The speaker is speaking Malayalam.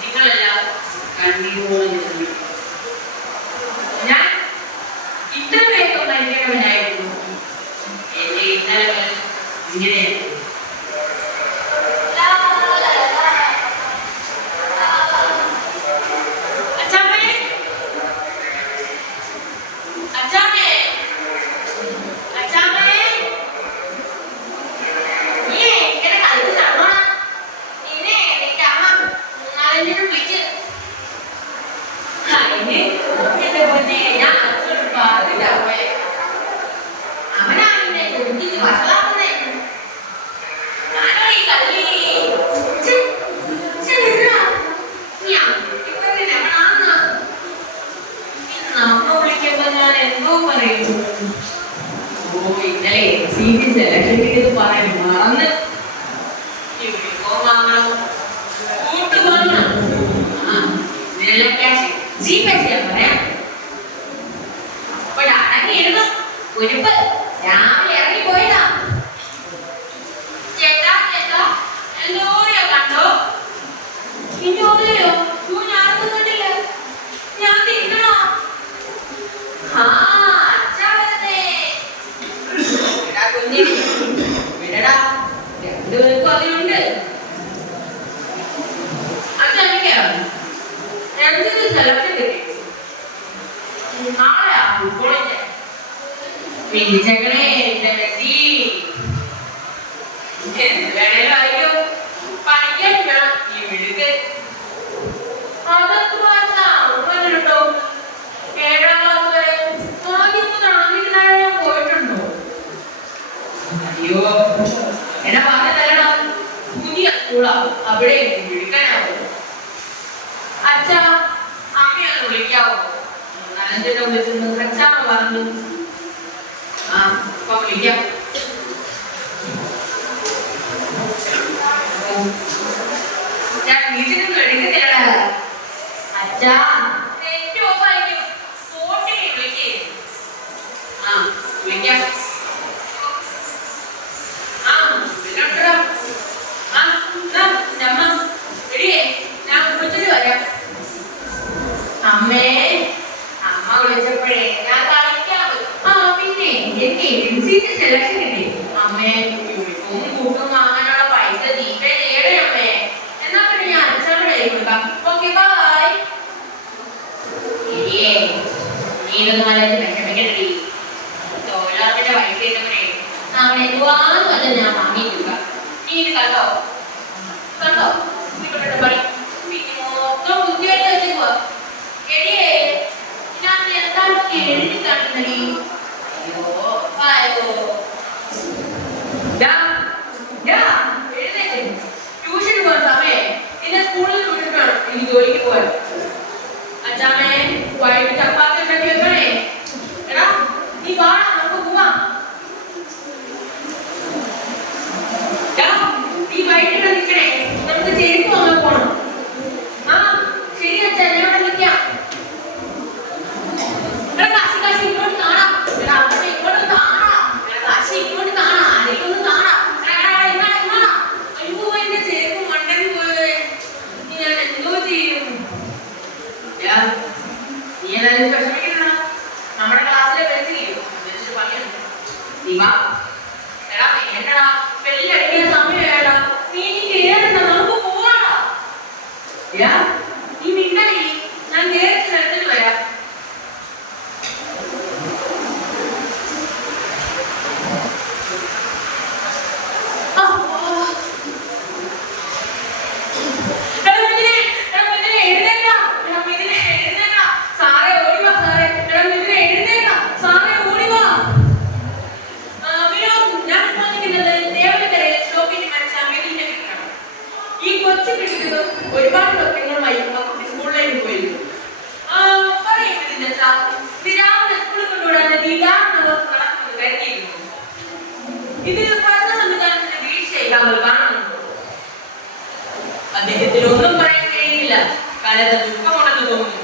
നിങ്ങളെല്ലാം കണ്ണീരോടെ നിർമ്മിക്കും ഞാൻ ഇത്ര വേഗം മരിക്കണമെന്നായിരുന്നു എന്റെ ഇന്നലകൾ ഇങ്ങനെയായിരുന്നു. എന്തോ പറയുന്നു ഓ ഇന്നലെ സീറ്റ് സെലക്ഷൻ ചെയ്ത് പറയാൻ മറന്ന്. യൂണിഫോം വാങ്ങണം? കൂട്ട് വാങ്ങണം ആ നിലക്കാശ് ജീപ്പേ ചെയ്യാൻ പറയാം ശരിയാകും രഞ്ജിത് സ്ഥലത്ത് കിട്ടി നാളെ ആകുമ്പോൾ പിഞ്ചകളെ എന്റെ മെസ്സി എന്ത് വേണേലും ആയിക്കോ പഠിക്കാൻ വേണം ഈ വിഴുക്ക് അതൊക്കെ പറഞ്ഞോ ഏഴാം ക്ലാസ് പോയിട്ടുണ്ടോ അയ്യോ എന്നെ പറഞ്ഞു തരണം പുതിയ സ്കൂളാ അവിടെ വന്നു ആ അപ്പൊ വിളിക്കാം. ഞാൻ വീട്ടിൽ നിന്ന് അച്ഛാ. നെറ്റ് ഓഫ് ആയിരിക്കും ഫോണിൽ ആ വിളിക്കാം. ദൈവമാലയത്തിൽ വെക്കപ്പെടേ തോരാത്തിന്റെ വൈകിട്ടവരെ നമ്മൾ എന്തുവാന്ന് വന്ന് ഞാൻ വാങ്ങിക്കുക നീ ഇത് കണ്ടോ? കണ്ടോ? വീട്ടിലോട്ട് പണി. മൊത്തം ബുദ്ധിയായിട്ട് വെച്ചേക്കുവാ. എഴുതി ഞാൻ എന്താണെന്നൊക്കെ എഴുതി കാണുന്ന એવા ഇതിൽ ഭരണ സംവിധാനത്തിന്റെ വീഴ്ചയായി നമ്മൾ കാണുന്നുണ്ടോ ഒന്നും പറയാൻ കഴിയില്ല കലത ദുഃഖമുണ്ടെന്ന് തോന്നുന്നു.